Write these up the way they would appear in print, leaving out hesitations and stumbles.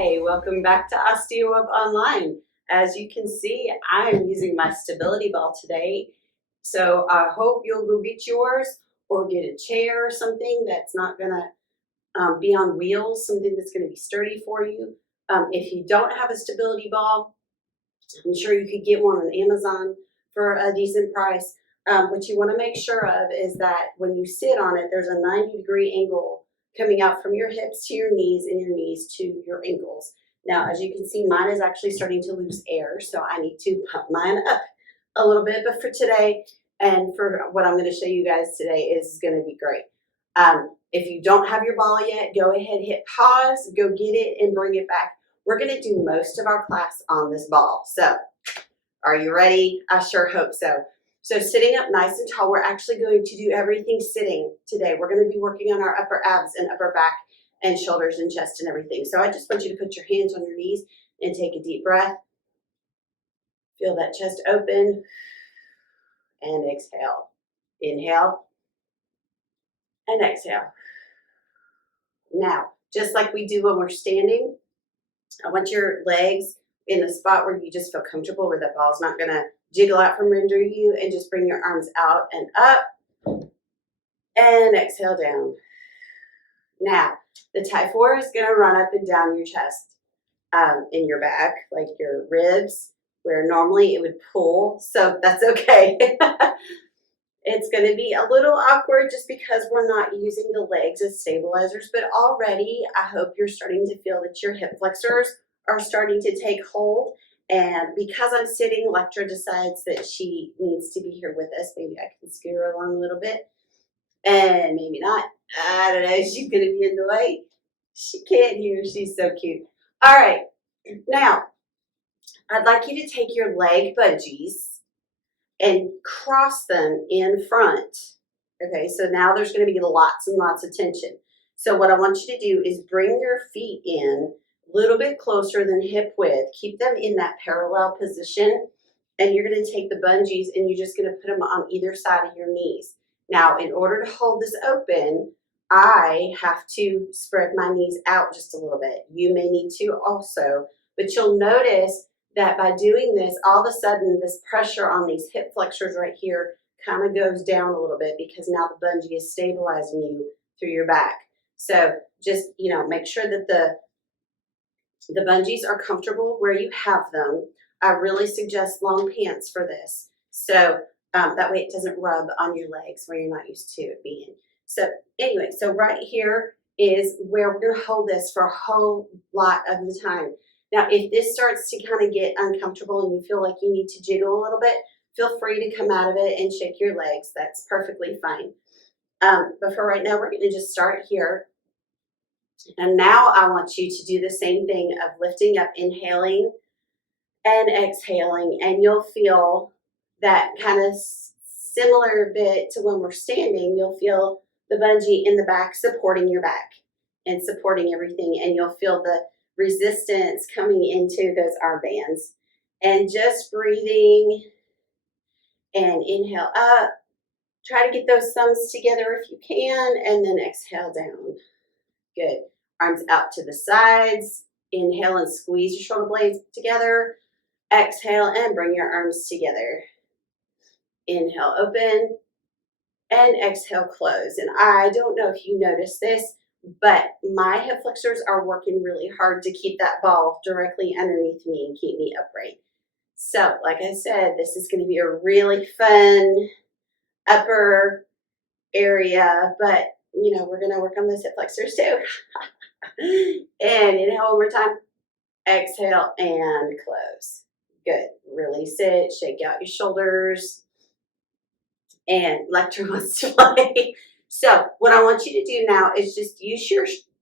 Hi, welcome back to OsteoUp Online. As you can see, I'm using my stability ball today. So I hope you'll go get yours or get a chair or something that's not gonna be on wheels, something that's gonna be sturdy for you. If you don't have a stability ball, I'm sure you could get one on Amazon for a decent price. What you wanna make sure of is that when you sit on it, there's a 90-degree angle coming out from your hips to your knees and your knees to your ankles. Now, as you can see, mine is actually starting to lose air, so I need to pump mine up a little bit. But for today and for what I'm going to show you guys today is going to be great. If you don't have your ball yet, go ahead, hit pause, go get it, and bring it back. We're going to do most of our class on this ball. So, are you ready? I sure hope so. So sitting up nice and tall, we're actually going to do everything sitting today. We're going to be working on our upper abs and upper back and shoulders and chest and everything. So I just want you to put your hands on your knees and take a deep breath. Feel that chest open and exhale. Inhale and exhale. Now, just like we do when we're standing, I want your legs in the spot where you just feel comfortable, where the ball's not going to jiggle out from under you, and just bring your arms out and up and exhale down. Now, the type 4 is going to run up and down your chest, in your back, like your ribs, where normally it would pull, so that's okay. It's going to be a little awkward just because we're not using the legs as stabilizers, but already I hope you're starting to feel that your hip flexors are starting to take hold. And because I'm sitting, Electra decides that she needs to be here with us. Maybe I can scoot her along a little bit. And maybe not. I don't know. She's going to be in the way. She can't hear. She's so cute. All right. Now, I'd like you to take your leg bungees and cross them in front. Okay, so now there's going to be lots and lots of tension. So what I want you to do is bring your feet in a little bit closer than hip width. Keep them in that parallel position. And you're going to take the bungees and you're just going to put them on either side of your knees. Now, in order to hold this open, I have to spread my knees out just a little bit. You may need to also, but you'll notice that by doing this, all of a sudden this pressure on these hip flexors right here kind of goes down a little bit because now the bungee is stabilizing you through your back. So just, make sure that the bungees are comfortable where you have them. I really suggest long pants for this. So that way it doesn't rub on your legs where you're not used to it being. So anyway, so right here is where we're going to hold this for a whole lot of the time. Now, if this starts to kind of get uncomfortable and you feel like you need to jiggle a little bit, feel free to come out of it and shake your legs. That's perfectly fine. But for right now, we're going to just start here. And now I want you to do the same thing of lifting up, inhaling and exhaling. And you'll feel that kind of similar bit to when we're standing. You'll feel the bungee in the back supporting your back and supporting everything. And you'll feel the resistance coming into those arm bands. And just breathing and inhale up. Try to get those thumbs together if you can, and then exhale down. Good. Arms out to the sides. Inhale and squeeze your shoulder blades together. Exhale and bring your arms together. Inhale, open, and exhale, close. And I don't know if you noticed this, but my hip flexors are working really hard to keep that ball directly underneath me and keep me upright. So, like I said, this is going to be a really fun upper area, but we're going to work on those hip flexors too. And inhale one more time. Exhale and close. Good. Release it. Shake out your shoulders. And Electra wants to play. So what I want you to do now is just use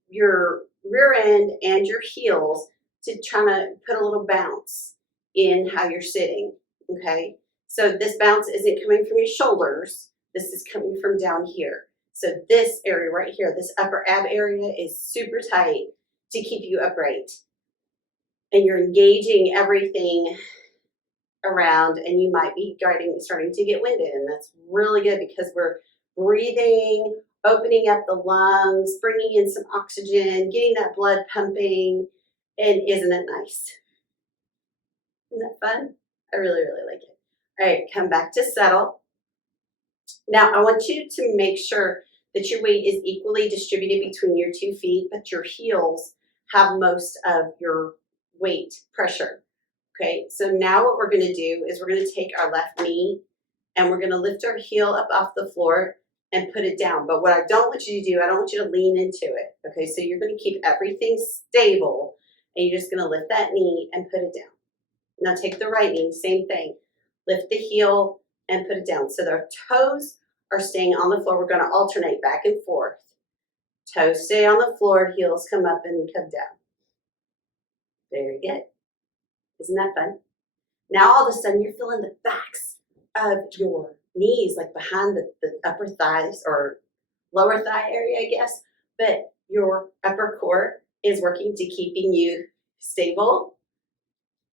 your rear end and your heels to try to put a little bounce in how you're sitting. Okay. So this bounce isn't coming from your shoulders. This is coming from down here. So this area right here, this upper ab area is super tight to keep you upright. And you're engaging everything around, and you might be starting to get winded. And that's really good because we're breathing, opening up the lungs, bringing in some oxygen, getting that blood pumping. And isn't it nice? Isn't that fun? I really, really like it. All right, come back to settle. Now I want you to make sure that your weight is equally distributed between your 2 feet, but your heels have most of your weight pressure. Okay, so now what we're gonna do is we're gonna take our left knee and we're gonna lift our heel up off the floor and put it down. But what I don't want you to do, I don't want you to lean into it. Okay, so you're gonna keep everything stable and you're just gonna lift that knee and put it down. Now take the right knee, same thing. Lift the heel and put it down. So their toes are staying on the floor. We're gonna alternate back and forth. Toes stay on the floor, heels come up and come down. Very good. Isn't that fun? Now all of a sudden you're feeling the backs of your knees, like behind the upper thighs or lower thigh area, I guess. But your upper core is working to keeping you stable.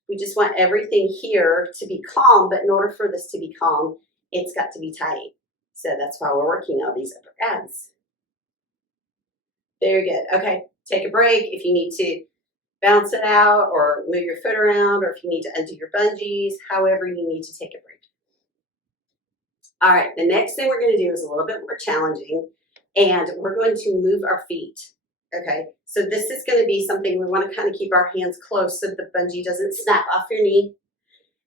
We just want everything here to be calm, but in order for this to be calm, it's got to be tight. So that's why we're working on these upper abs. Very good. Okay, take a break if you need to bounce it out or move your foot around, or if you need to undo your bungees, however you need to take a break. All right, the next thing we're going to do is a little bit more challenging, and we're going to move our feet. Okay, so this is going to be something we want to kind of keep our hands close so the bungee doesn't snap off your knee.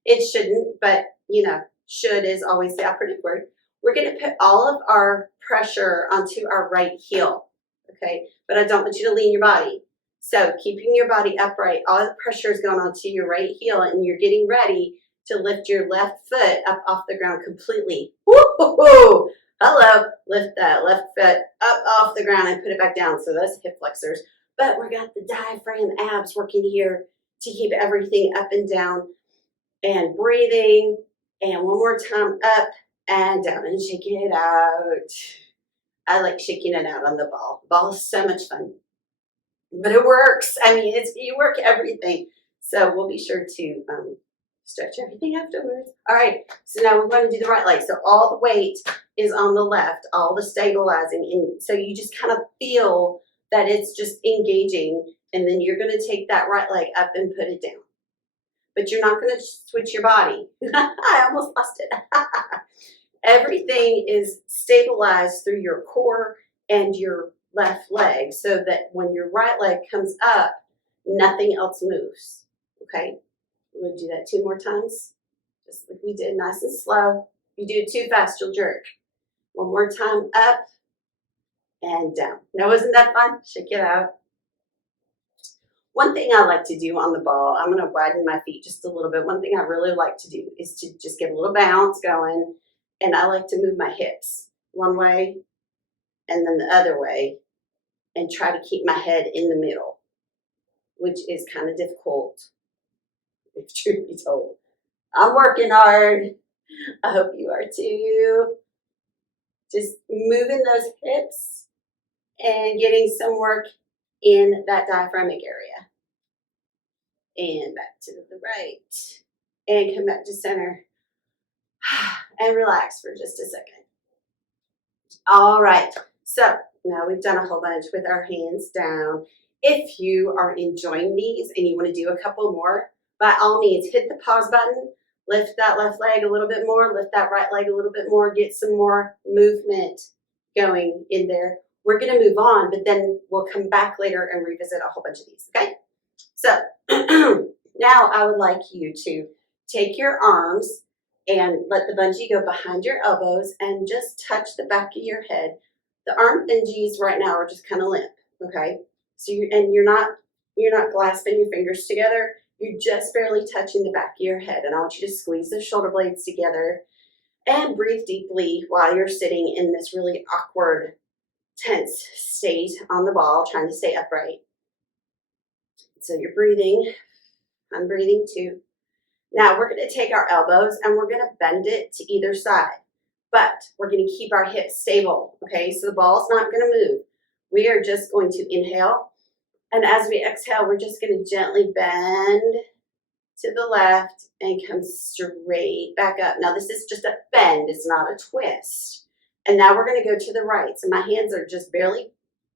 It shouldn't, but you know, should is always the operative word. We're going to put all of our pressure onto our right heel. Okay, but I don't want you to lean your body. So keeping your body upright, all the pressure is going onto your right heel, and you're getting ready to lift your left foot up off the ground completely. Woo-hoo-hoo! Hello, lift that left foot up off the ground and put it back down. So that's hip flexors. But we got the diaphragm abs working here to keep everything up and down and breathing. And one more time, up and down and shaking it out. I like shaking it out on the ball. The ball is so much fun. But it works. I mean, you work everything. So we'll be sure to stretch everything afterwards. All right, so now we're going to do the right leg. So all the weight is on the left, all the stabilizing. And so you just kind of feel that it's just engaging. And then you're going to take that right leg up and put it down. But you're not going to switch your body. I almost lost it. Everything is stabilized through your core and your left leg so that when your right leg comes up, nothing else moves. Okay? We're going to do that 2 more times, just like we did, nice and slow. If you do it too fast, you'll jerk. 1 more time, up and down. Now, wasn't that fun? Shake it out. One thing I like to do on the ball, I'm going to widen my feet just a little bit. One thing I really like to do is to just get a little bounce going, and I like to move my hips one way and then the other way and try to keep my head in the middle, which is kind of difficult, if truth be told. I'm working hard. I hope you are too. Just moving those hips and getting some work in that diaphragmatic area. And back to the right. And come back to center. And relax for just a second. All right. So now we've done a whole bunch with our hands down. If you are enjoying these and you want to do a couple more, by all means, hit the pause button. Lift that left leg a little bit more. Lift that right leg a little bit more. Get some more movement going in there. We're going to move on, but then we'll come back later and revisit a whole bunch of these, okay? So now I would like you to take your arms and let the bungee go behind your elbows and just touch the back of your head. The arm bungees right now are just kind of limp, okay? So you're not clasping your fingers together. You're just barely touching the back of your head. And I want you to squeeze the shoulder blades together and breathe deeply while you're sitting in this really awkward, tense state on the ball, trying to stay upright. So you're breathing. I'm breathing too. Now we're going to take our elbows and we're going to bend it to either side. But we're going to keep our hips stable, okay? So the ball's not going to move. We are just going to inhale. And as we exhale, we're just going to gently bend to the left and come straight back up. Now this is just a bend. It's not a twist. And now we're going to go to the right. So my hands are just barely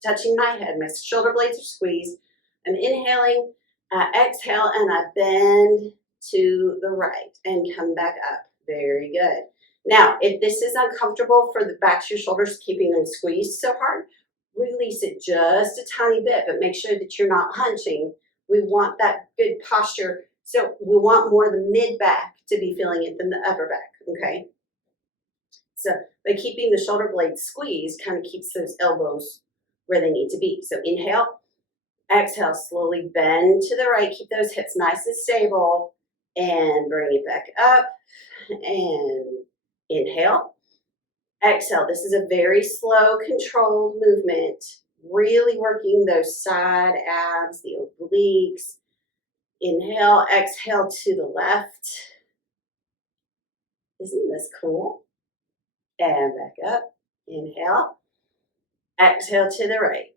touching my head. My shoulder blades are squeezed. I'm inhaling Exhale and I bend to the right and come back up. Very good. Now, if this is uncomfortable for the backs of your shoulders, keeping them squeezed so hard, release it just a tiny bit, but make sure that you're not hunching. We want that good posture. So we want more of the mid back to be feeling it than the upper back, okay? So by keeping the shoulder blades squeezed kind of keeps those elbows where they need to be. So inhale, exhale, slowly bend to the right. Keep those hips nice and stable and bring it back up and inhale. Exhale. This is a very slow, controlled movement, really working those side abs, the obliques. Inhale, exhale to the left. Isn't this cool? And back up. Inhale, exhale to the right.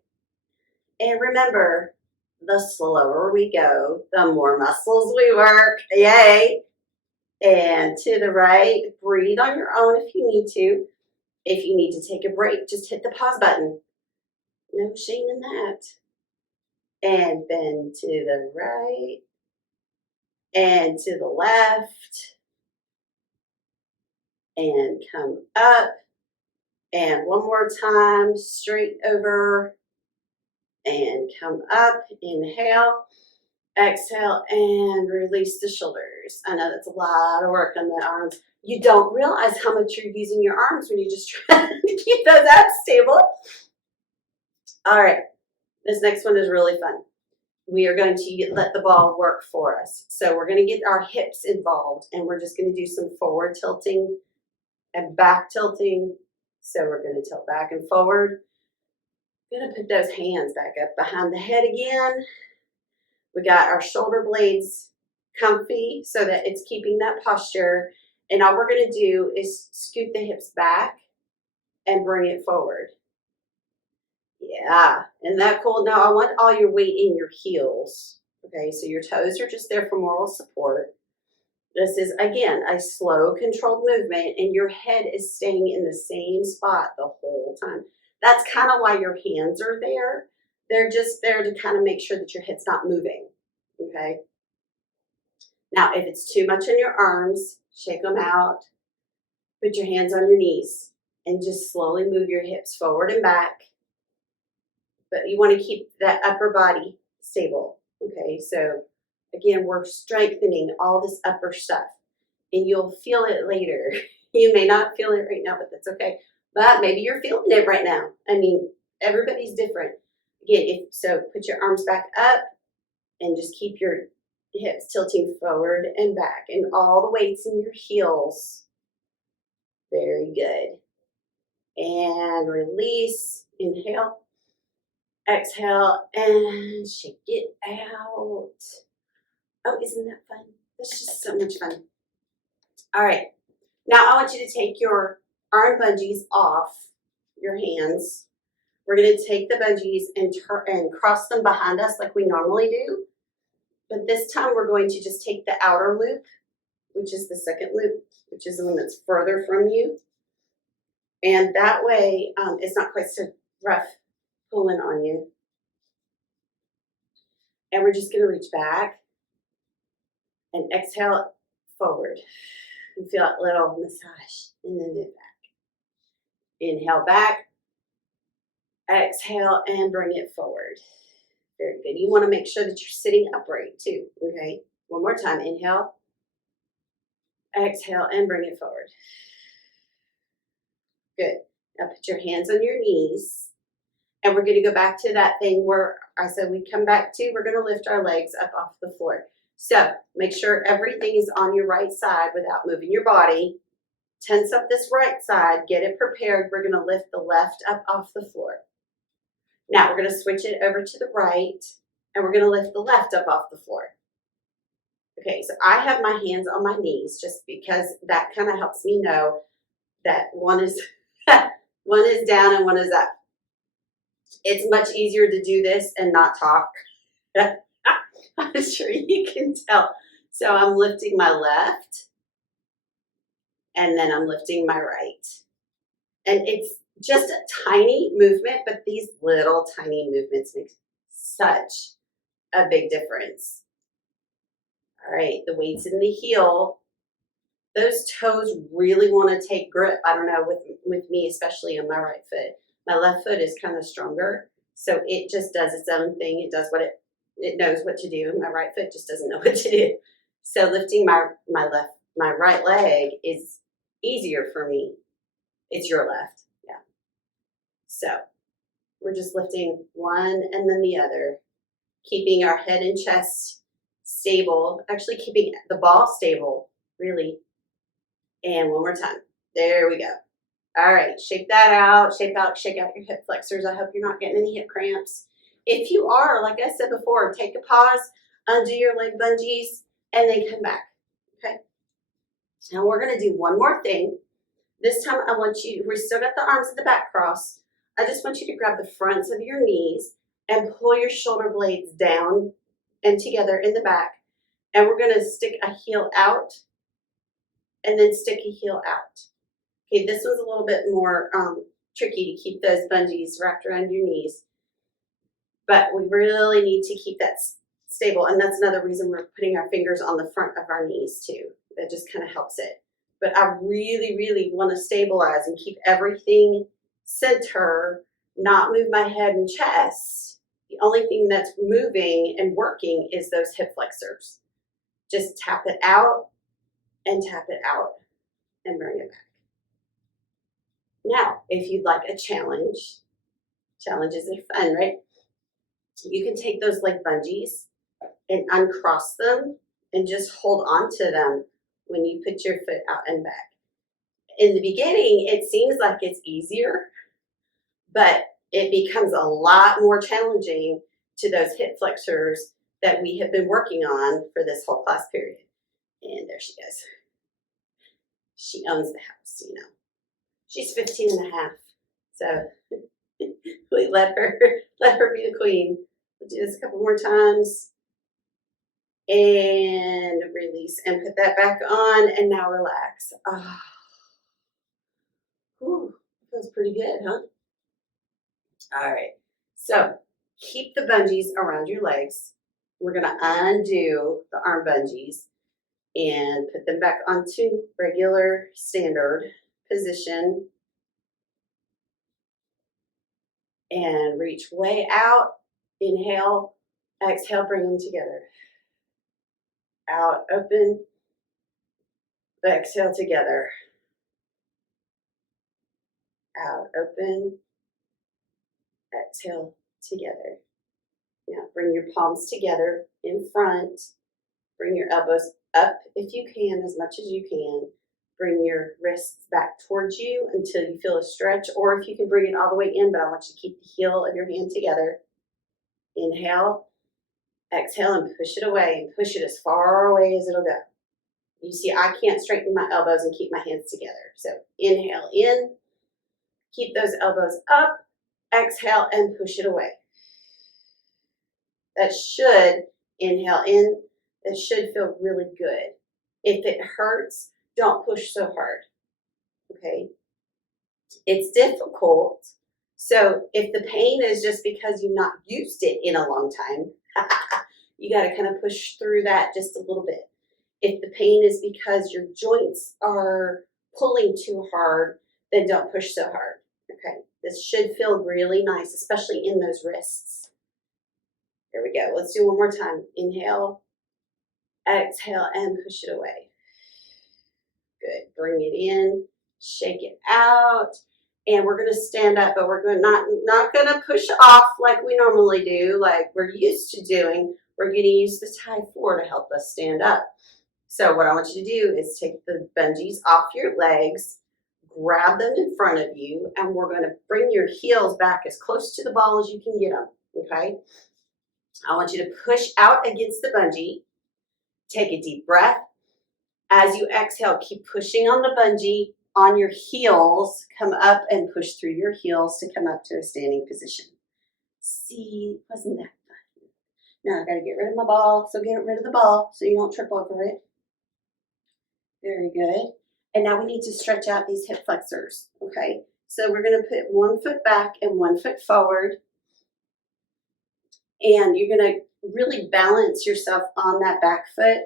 And remember, the slower we go, the more muscles we work. Yay! And to the right, breathe on your own if you need to. If you need to take a break, just hit the pause button. No shame in that. And bend to the right and to the left. And come up. And one more time, straight over. And come up. Inhale. Exhale and release the shoulders. I know that's a lot of work on the arms. You don't realize how much you're using your arms when you just try to keep those abs stable. All right, this next one is really fun. We are going to let the ball work for us. So we're going to get our hips involved, and we're just going to do some forward tilting and back tilting. So we're going to tilt back and forward. We're going to put those hands back up behind the head again. We got our shoulder blades comfy so that it's keeping that posture. And all we're going to do is scoot the hips back and bring it forward. Yeah, isn't that cool? Now I want all your weight in your heels. Okay, so your toes are just there for moral support. This is, again, a slow, controlled movement, and your head is staying in the same spot the whole time. That's kind of why your hands are there. They're just there to kind of make sure that your head's not moving, okay? Now, if it's too much in your arms, shake them out. Put your hands on your knees and just slowly move your hips forward and back. But you want to keep that upper body stable, okay? So, again, we're strengthening all this upper stuff, and you'll feel it later. You may not feel it right now, but that's okay. But maybe you're feeling it right now. I mean, everybody's different. Again, so put your arms back up and just keep your hips tilting forward and back, and all the weights in your heels. Very good. And release. Inhale. Exhale and shake it out. Oh, isn't that fun? That's just so much fun. All right. Now I want you to take your arm bungees off your hands. We're going to take the bungees and cross them behind us like we normally do. But this time we're going to just take the outer loop, which is the second loop, which is the one that's further from you. And that way it's not quite so rough pulling on you. And we're just going to reach back and exhale forward. And feel a little massage and then move back. Inhale back. Exhale and bring it forward. Very good. You want to make sure that you're sitting upright too, okay? One more time. Inhale. Exhale and bring it forward. Good. Now put your hands on your knees. And we're going to go back to that thing where I said we come back to, we're going to lift our legs up off the floor. So make sure everything is on your right side without moving your body. Tense up this right side. Get it prepared. We're going to lift the left up off the floor. Now we're going to switch it over to the right, and we're going to lift the left up off the floor. Okay, so I have my hands on my knees just because that kind of helps me know that one is one is down and one is up. It's much easier to do this and not talk. I'm sure you can tell. So I'm lifting my left, and then I'm lifting my right. And it's just a tiny movement, but these little tiny movements make such a big difference. All right, the weight's in the heel. Those toes really want to take grip. I don't know, with me, especially on my right foot. My left foot is kind of stronger, so it just does its own thing. It does what it knows what to do. My right foot just doesn't know what to do. So lifting my right leg is easier for me. It's your left, yeah. So we're just lifting one and then the other, keeping our head and chest stable, actually keeping the ball stable, really. And one more time. There we go. All right, shake that out, shake out your hip flexors. I hope you're not getting any hip cramps. If you are, like I said before, take a pause, undo your leg bungees, and then come back, okay? Now we're gonna do one more thing. This time I want you, we still got the arms at the back cross. I just want you to grab the fronts of your knees and pull your shoulder blades down and together in the back. And we're gonna stick a heel out and then stick a heel out. Okay, this one's a little bit more tricky to keep those bungees wrapped around your knees. But we really need to keep that stable. And that's another reason we're putting our fingers on the front of our knees too. That just kind of helps it. But I really, really want to stabilize and keep everything center, not move my head and chest. The only thing that's moving and working is those hip flexors. Just tap it out and tap it out and bring it back. Now, if you'd like a challenge, challenges are fun, right? You can take those leg bungees and uncross them and just hold on to them when you put your foot out and back. In the beginning, it seems like it's easier, but it becomes a lot more challenging to those hip flexors that we have been working on for this whole class period. And there she goes. She owns the house, you know. She's 15 and a half, so we let her be the queen. We'll do this a couple more times. And release and put that back on, and now relax. Ah. Whew, feels pretty good, huh? All right, so keep the bungees around your legs. We're gonna undo the arm bungees and put them back onto regular standard position. And reach way out, inhale, exhale, bring them together. Out, open, exhale together. Out, open, exhale together. Now bring your palms together in front. Bring your elbows up if you can, as much as you can. Bring your wrists back towards you until you feel a stretch, or if you can bring it all the way in, but I want you to keep the heel of your hand together. Inhale, exhale, and push it away, and push it as far away as it'll go. You see, I can't straighten my elbows and keep my hands together. So inhale in, keep those elbows up, exhale, and push it away. That should, inhale in, that should feel really good. If it hurts, don't push so hard, okay? It's difficult, so if the pain is just because you've not used it in a long time, you got to kind of push through that just a little bit. If the pain is because your joints are pulling too hard, then don't push so hard, okay? This should feel really nice, especially in those wrists. There we go. Let's do one more time. Inhale, exhale, and push it away. Good. Bring it in, shake it out, and we're going to stand up, but we're going not going to push off like we normally do, like we're used to doing. We're going to use the tie 4 to help us stand up. So what I want you to do is take the bungees off your legs, grab them in front of you, and we're going to bring your heels back as close to the ball as you can get them, okay? I want you to push out against the bungee. Take a deep breath. As you exhale, keep pushing on the bungee on your heels. Come up and push through your heels to come up to a standing position. See, wasn't that fun? Now I got to get rid of my ball, so get rid of the ball so you don't trip over it. Very good. And now we need to stretch out these hip flexors, okay? So we're going to put one foot back and one foot forward. And you're going to really balance yourself on that back foot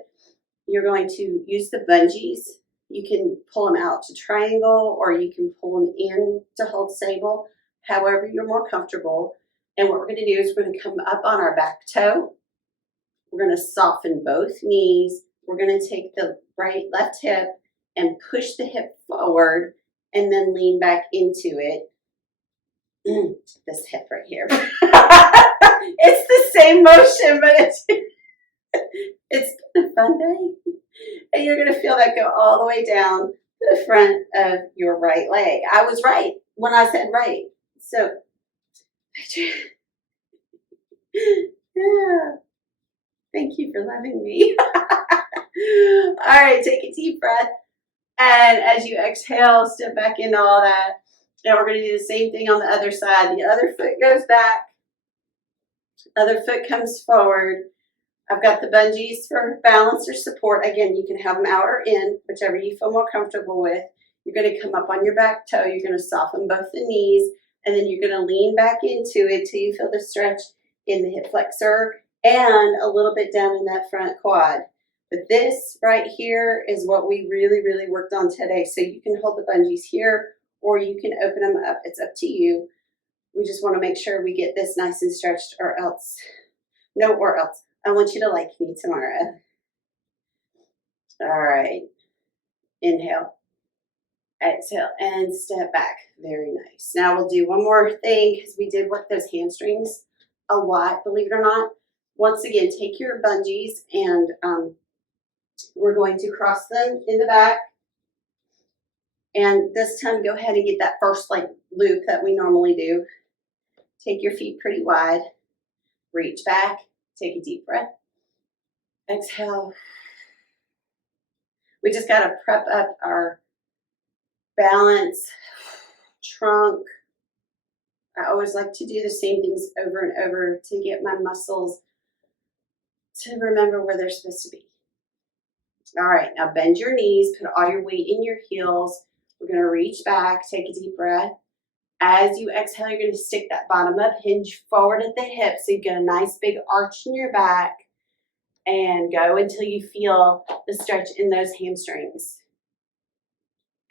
you're going to use the bungees. You can pull them out to triangle, or you can pull them in to hold stable, however you're more comfortable. And what we're going to do is we're going to come up on our back toe. We're going to soften both knees. We're going to take the left hip and push the hip forward and then lean back into it. This hip right here. It's the same motion, but it's been a fun day. And you're going to feel that go all the way down the front of your right leg. I was right when I said right. So, yeah. Thank you for loving me. All right, take a deep breath. And as you exhale, step back into all that. And we're going to do the same thing on the other side. The other foot goes back. Other foot comes forward. I've got the bungees for balance or support. Again, you can have them out or in, whichever you feel more comfortable with. You're going to come up on your back toe. You're going to soften both the knees. And then you're going to lean back into it till you feel the stretch in the hip flexor and a little bit down in that front quad. But this right here is what we really, really worked on today. So you can hold the bungees here, or you can open them up. It's up to you. We just want to make sure we get this nice and stretched, or else. I want you to like me tomorrow. All right. Inhale. Exhale and step back. Very nice. Now we'll do one more thing because we did work those hamstrings a lot, believe it or not. Once again, take your bungees and we're going to cross them in the back. And this time, go ahead and get that first loop that we normally do. Take your feet pretty wide. Reach back. Take a deep breath. Exhale. We just got to prep up our balance, trunk. I always like to do the same things over and over to get my muscles to remember where they're supposed to be. All right, now bend your knees, put all your weight in your heels. We're going to reach back, take a deep breath. As you exhale, you're going to stick that bottom up, hinge forward at the hips, so you get a nice big arch in your back, and go until you feel the stretch in those hamstrings.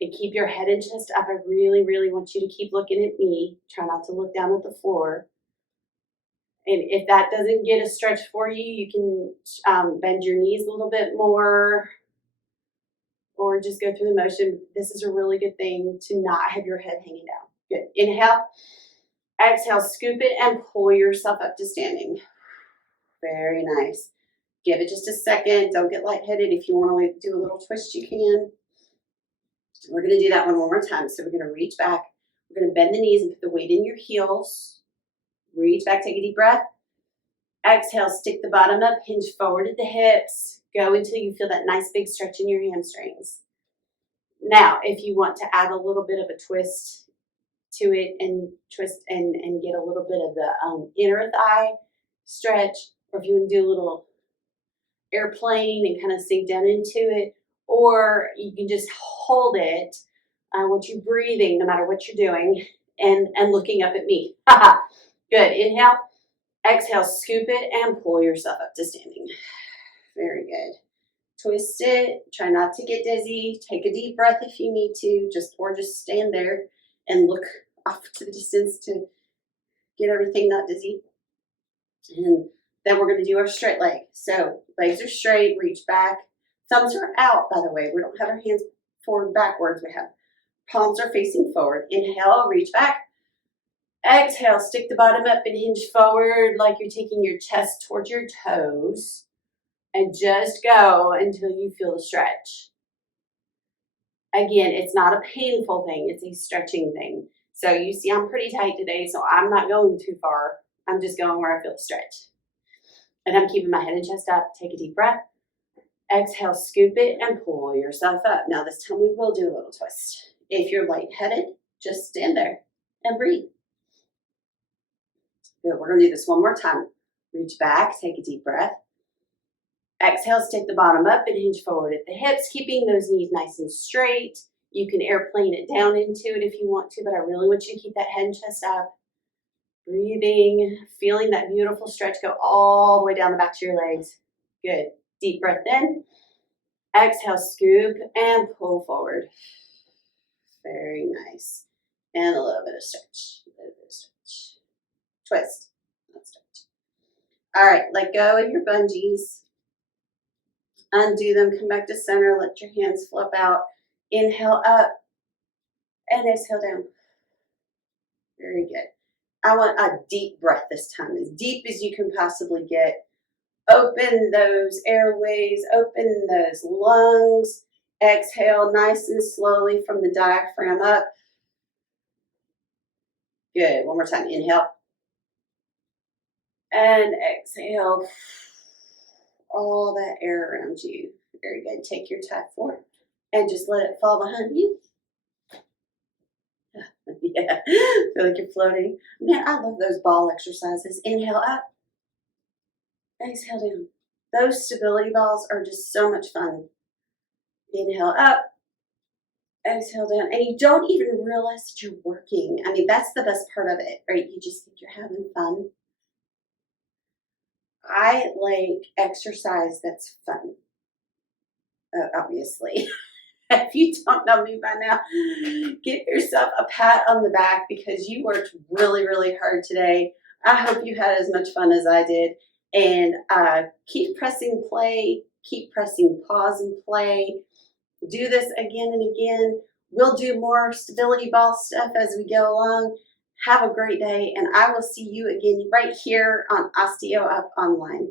And keep your head and chest up. I really, really want you to keep looking at me. Try not to look down at the floor. And if that doesn't get a stretch for you, you can bend your knees a little bit more, or just go through the motion. This is a really good thing to not have your head hanging down. Good. Inhale. Exhale. Scoop it and pull yourself up to standing. Very nice. Give it just a second. Don't get lightheaded. If you want to do a little twist, you can. We're going to do that one more time. So we're going to reach back. We're going to bend the knees and put the weight in your heels. Reach back, take a deep breath. Exhale, stick the bottom up, hinge forward at the hips. Go until you feel that nice big stretch in your hamstrings. Now, if you want to add a little bit of a twist to it and twist and get a little bit of the inner thigh stretch, or if you want to do a little airplane and kind of sink down into it, or you can just hold it. I want you breathing no matter what you're doing and looking up at me. Good. Inhale. Exhale. Scoop it and pull yourself up to standing. Very good. Twist it. Try not to get dizzy. Take a deep breath if you need to. Just stand there and look off to the distance to get everything not dizzy. And then we're going to do our straight leg. So legs are straight. Reach back. Thumbs are out, by the way. We don't have our hands forward backwards. We have palms are facing forward. Inhale, reach back. Exhale, stick the bottom up and hinge forward like you're taking your chest towards your toes. And just go until you feel the stretch. Again, it's not a painful thing. It's a stretching thing. So you see I'm pretty tight today, so I'm not going too far. I'm just going where I feel the stretch. And I'm keeping my head and chest up. Take a deep breath. Exhale, scoop it and pull yourself up. Now this time we will do a little twist. If you're lightheaded, just stand there and breathe. Good. We're going to do this one more time. Reach back, take a deep breath. Exhale, stick the bottom up and hinge forward at the hips, keeping those knees nice and straight. You can airplane it down into it if you want to, but I really want you to keep that head and chest up. Breathing, feeling that beautiful stretch go all the way down the back of your legs. Good. Deep breath in. Exhale, scoop and pull forward. Very nice. And a little bit of stretch. A little bit of stretch. Twist. Not stretch. All right, let go of your bungees. Undo them, come back to center, let your hands flip out. Inhale up and exhale down. Very good. I want a deep breath this time, as deep as you can possibly get. Open those airways, open those lungs. Exhale nice and slowly from the diaphragm up. Good. One more time. Inhale. And exhale. All that air around you. Very good. Take your type 4 and just let it fall behind you. Yeah. Feel like you're floating. Man, I love those ball exercises. Inhale up. Exhale down. Those stability balls are just so much fun. Inhale up. Exhale down. And you don't even realize that you're working. I mean, that's the best part of it, right? You just think you're having fun. I like exercise that's fun, obviously. If you don't know me by now, give yourself a pat on the back because you worked really, really hard today. I hope you had as much fun as I did. And keep pressing play, keep pressing pause and play. Do this again and again. We'll do more stability ball stuff as we go along. Have a great day, and I will see you again right here on OsteoUp Online.